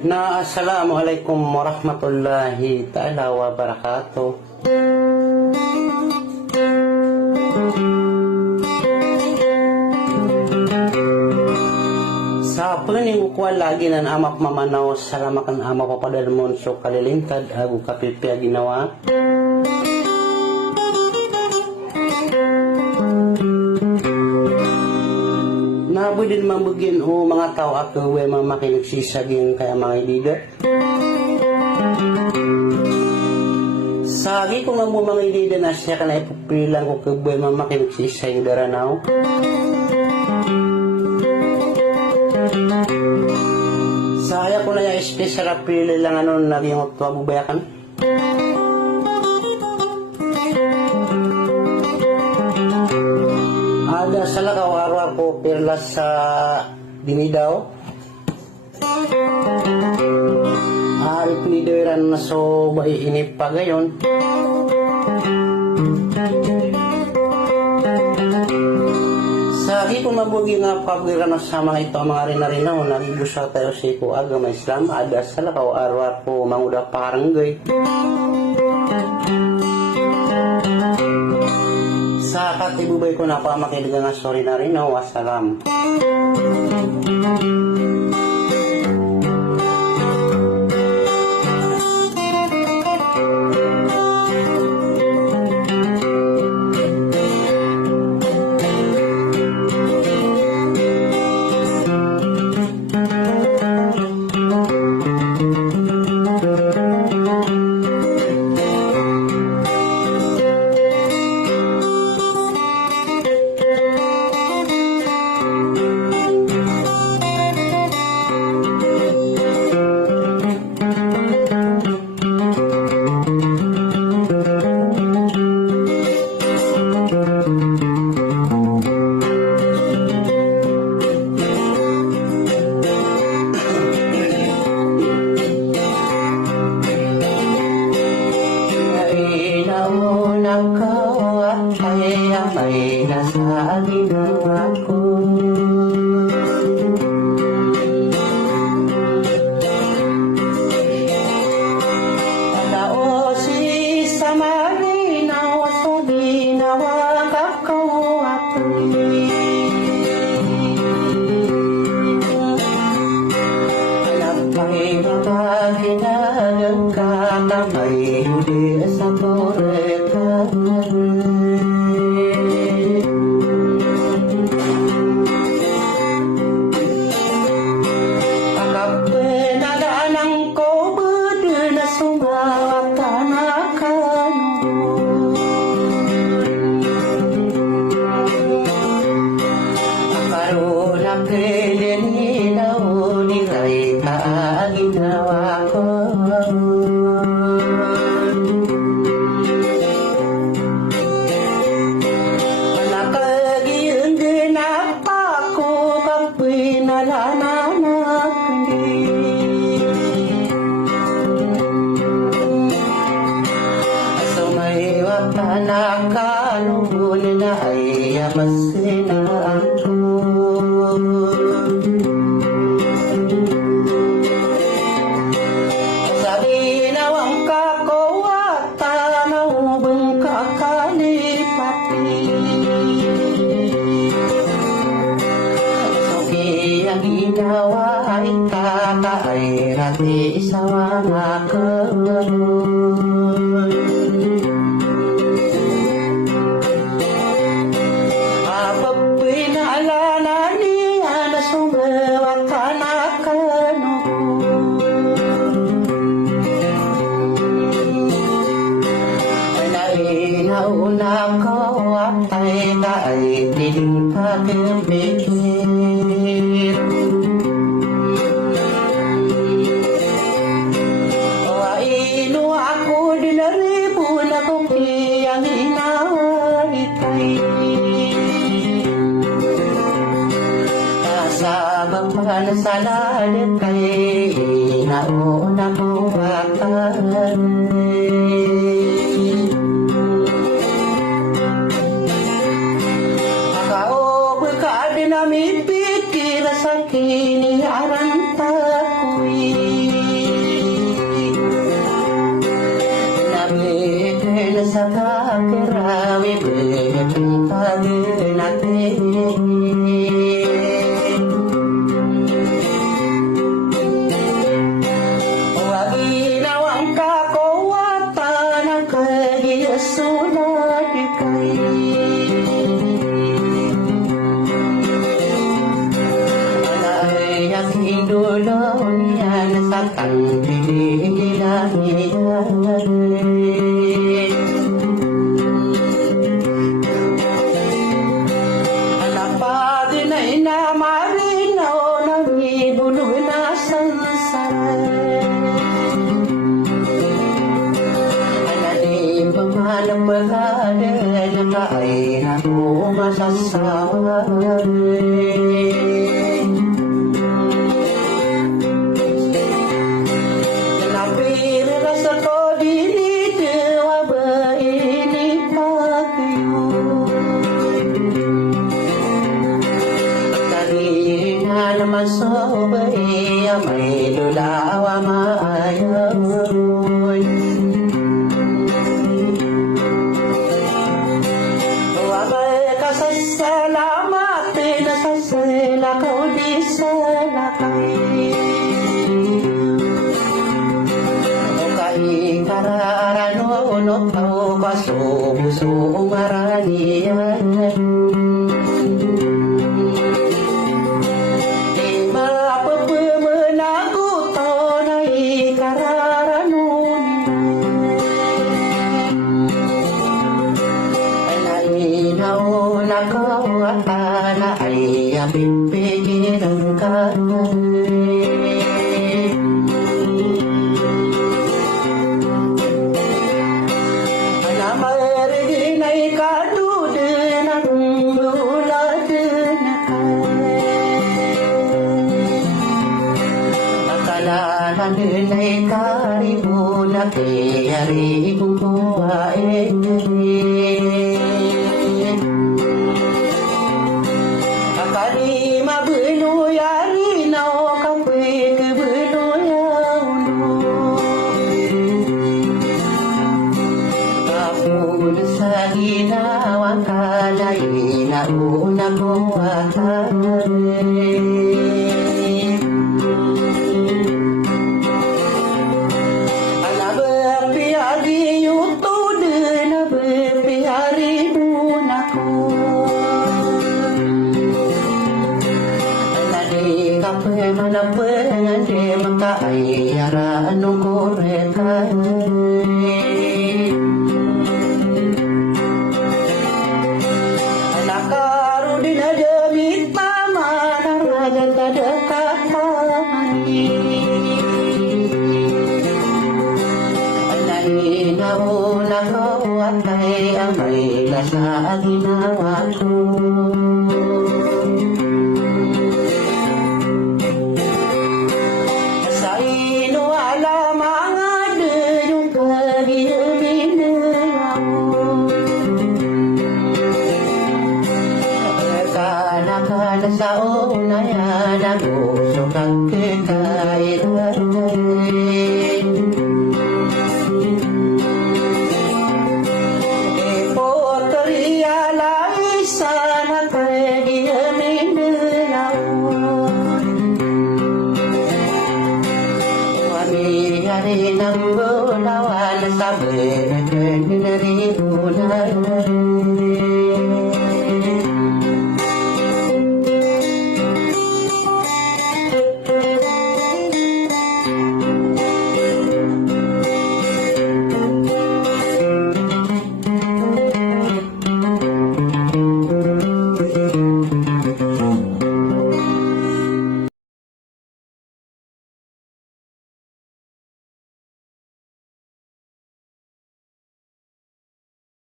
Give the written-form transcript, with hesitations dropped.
Assalamualaikum warahmatullahi ta'ala wabarakatuh. Sa pulaning ukwa lagi nan amak mamanaw salamakan ama papadalmon so kalilintad agu kapipya ginawa. Naboy din mambugin o mga tao ako we mamakinig kaya mga iliga. Sagi ko nga mo mga iliga na siya ka na ipupilang ko kabuay mamakinig yung daranaw. Saya ko na yung special appeal lang ano naging otwa bubayakan. Ada salah kawarwa ko perlas sa dinidaw. Ari pinidiran na so ba inipag ngayon. Sa ko mabugi nga pagwira na sa mga ito mga rin-arinaw nagigusa tayo si ko agama Islam. Ada salah kawarwa ko manguda paranggoy. Sa katibubay ko na pamakilig nga sorry na rin. Wassalam. Ay nasa ginawa ko. Alao si samarinaw sa ginawa kako ako'y alapay mga ginagang katamay hindi sa toreta. Ginawa ko nakagiyang ginapa ko kapoy nalananak so may wata na kalungun na ay amasinaan ko. Ang ginawa ay kakaay rati sa mga karoon. Apapoy na alala niya na sumawa ka na karoon. Ay nainauna ko ay kaay piling pagkabigin. Sabang panasalan kay nauna ko akan. Akaoboy ka din namin pikir sa kiniaran tako'y akan pinigilan. Napag na inamarinaw ng ibulog na sansaran. Analim pa man ang pagkalan na ay nato masasabi. Naman sobay may lulawa maayamoy. Wabay ka sa salamat na sa salakaw di salakay. O kay kararano tao kaso maraniyan. Nauna ko at ana ay pipigilan ka. Alamarigin ay kadudan ang bulad na akalanan din ay karibo na kayari kong buhain. Kali mabuluyari na o kapoy kabuluyaw no. Kapul sa ginawang kalay na una ko akalain. Alabang piyagi yung tudin na berpiyari muna ko. Kapag manapangan di makaayara anong kurekan. Nakaro din na damit pamanaragan kadekat pamani. Nalinaw na ko at ay amay na sa ginawa ko. Sa una yan ang usok ang kikailan. Ipotorialay sana kay diyaminilawon. Wamiyari ng bulawan sa bebe nilaribunan.